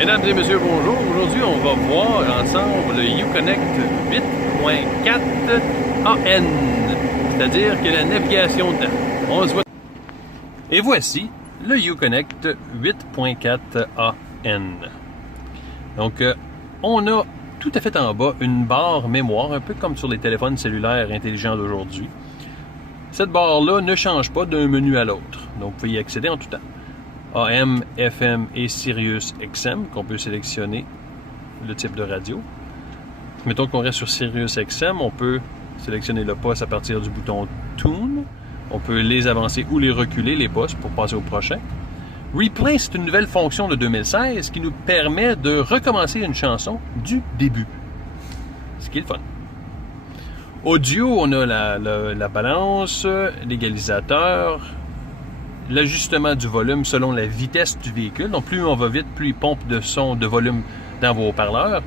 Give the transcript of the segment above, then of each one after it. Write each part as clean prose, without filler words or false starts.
Mesdames et messieurs, bonjour. Aujourd'hui, on va voir ensemble le Uconnect 8.4 AN, c'est-à-dire que la navigation dedans. On se voit. Et voici le Uconnect 8.4 AN. Donc, on a tout à fait en bas une barre mémoire, un peu comme sur les téléphones cellulaires intelligents d'aujourd'hui. Cette barre-là ne change pas d'un menu à l'autre, donc vous pouvez y accéder en tout temps. AM, FM et Sirius XM, qu'on peut sélectionner le type de radio. Mettons qu'on reste sur Sirius XM, on peut sélectionner le poste à partir du bouton Tune. On peut les avancer ou les reculer, les postes, pour passer au prochain. Replay, c'est une nouvelle fonction de 2016 qui nous permet de recommencer une chanson du début. Ce qui est le fun. Audio, on a la balance, l'égalisateur, l'ajustement du volume selon la vitesse du véhicule. Donc, plus on va vite, plus il pompe de son, de volume dans vos haut-parleurs.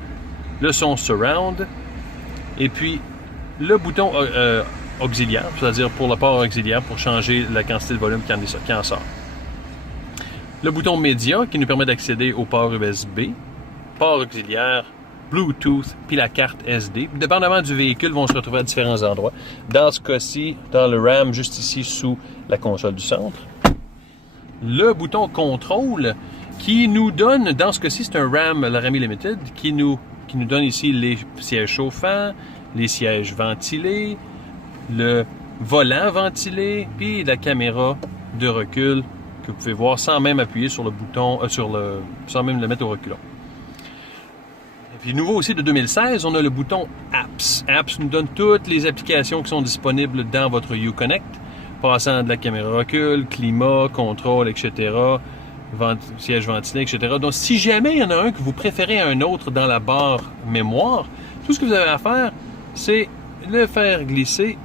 Le son surround. Et puis, le bouton auxiliaire, c'est-à-dire pour le port auxiliaire, pour changer la quantité de volume qui en sort. Le bouton média, qui nous permet d'accéder au port USB. Port auxiliaire, Bluetooth, puis la carte SD. Dépendamment du véhicule, vont se retrouver à différents endroits. Dans ce cas-ci, dans le RAM, juste ici, sous la console du centre. Le bouton contrôle qui nous donne, dans ce cas-ci, c'est un RAM Laramie Limited, qui nous donne ici les sièges chauffants, les sièges ventilés, le volant ventilé, puis la caméra de recul que vous pouvez voir sans même appuyer sur le bouton, sans même le mettre au reculon. Et puis nouveau aussi de 2016, on a le bouton Apps. Apps nous donne toutes les applications qui sont disponibles dans votre Uconnect, passant de la caméra recul, climat, contrôle, etc., siège ventilé, etc. Donc, si jamais il y en a un que vous préférez à un autre dans la barre mémoire, tout ce que vous avez à faire, c'est le faire glisser,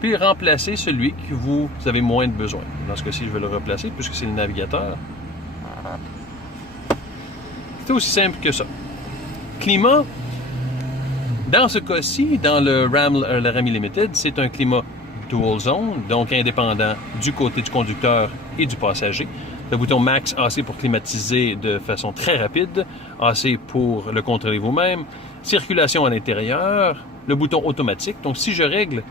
puis remplacer celui que vous avez moins de besoin. Dans ce cas-ci, je vais le replacer, puisque c'est le navigateur. C'est aussi simple que ça. Climat, dans ce cas-ci, dans le RAM Laramie Limited, c'est un climat Dual Zone, donc indépendant du côté du conducteur et du passager. Le bouton Max AC pour climatiser de façon très rapide, AC pour le contrôler vous-même, circulation à l'intérieur, le bouton automatique. Donc si je règle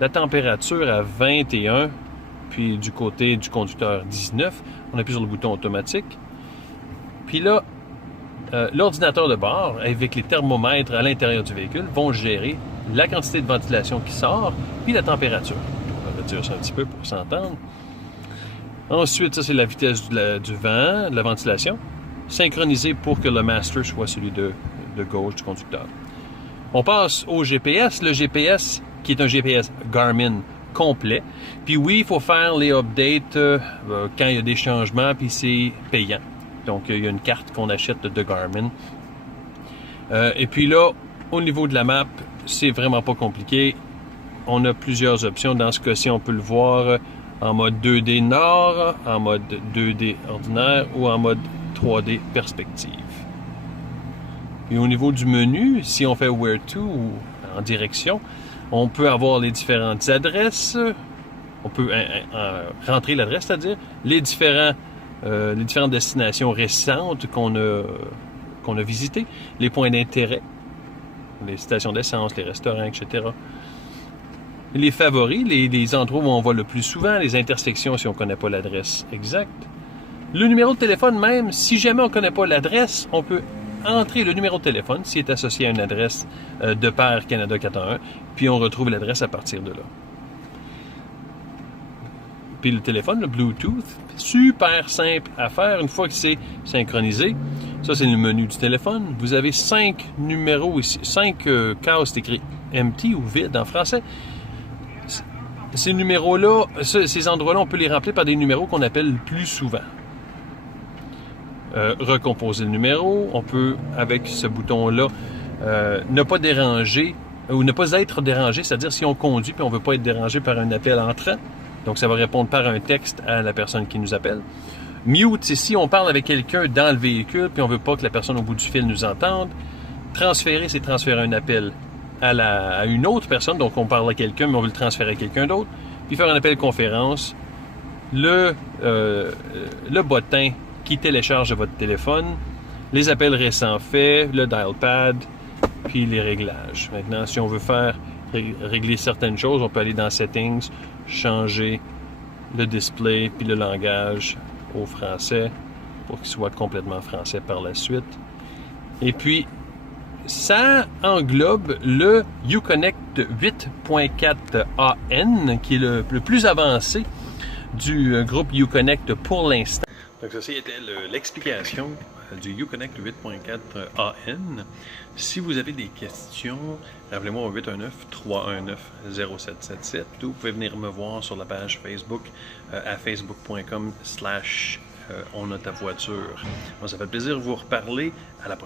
la température à 21, puis du côté du conducteur 19, on appuie sur le bouton automatique. Puis là, l'ordinateur de bord, avec les thermomètres à l'intérieur du véhicule, vont gérer la quantité de ventilation qui sort, puis la température. On va réduire ça un petit peu pour s'entendre. Ensuite, ça c'est la vitesse du vent, de la ventilation, synchronisé pour que le master soit celui de gauche du conducteur. On passe au GPS, le GPS qui est un GPS Garmin complet. Puis oui, il faut faire les updates quand il y a des changements, puis c'est payant. Donc, il y a une carte qu'on achète de Garmin. Et puis là, au niveau de la map, c'est vraiment pas compliqué. On a plusieurs options. Dans ce cas-ci, on peut le voir en mode 2D nord, en mode 2D ordinaire ou en mode 3D perspective. Et au niveau du menu, si on fait Where to ou en direction, on peut avoir les différentes adresses. On peut rentrer l'adresse, c'est-à-dire les différentes destinations récentes qu'on a visitées, les points d'intérêt, les stations d'essence, les restaurants, etc. Les favoris, les endroits où on va le plus souvent, les intersections si on ne connaît pas l'adresse exacte. Le numéro de téléphone même, si jamais on ne connaît pas l'adresse, on peut entrer le numéro de téléphone s'il est associé à une adresse de pair Canada 411, puis on retrouve l'adresse à partir de là. Puis le téléphone, le Bluetooth, super simple à faire une fois que c'est synchronisé. Ça, c'est le menu du téléphone. Vous avez 5 numéros ici, 5 cases, c'est écrit empty ou vide en français. Ces numéros-là, ces endroits-là, on peut les remplir par des numéros qu'on appelle plus souvent. Recomposer le numéro, on peut, avec ce bouton-là, ne pas déranger ou ne pas être dérangé, c'est-à-dire si on conduit puis on ne veut pas être dérangé par un appel entrant. Donc, ça va répondre par un texte à la personne qui nous appelle. Mute, c'est si on parle avec quelqu'un dans le véhicule puis on ne veut pas que la personne au bout du fil nous entende. Transférer, c'est transférer un appel à une autre personne. Donc, on parle à quelqu'un, mais on veut le transférer à quelqu'un d'autre. Puis faire un appel conférence. Le bottin qui télécharge votre téléphone. les appels récents faits, le dial pad, puis les réglages. Maintenant, si on veut régler certaines choses, on peut aller dans Settings, changer le display puis le langage au français pour qu'il soit complètement français par la suite. Et puis, ça englobe le Uconnect 8.4 AN, qui est le plus avancé du groupe Uconnect pour l'instant. Donc, ça, c'était l'explication du Uconnect 8.4 AN. Si vous avez des questions, rappelez-moi au 819-319-0777. Vous pouvez venir me voir sur la page Facebook à facebook.com/on a ta voiture. Bon, ça fait plaisir de vous reparler. À la prochaine.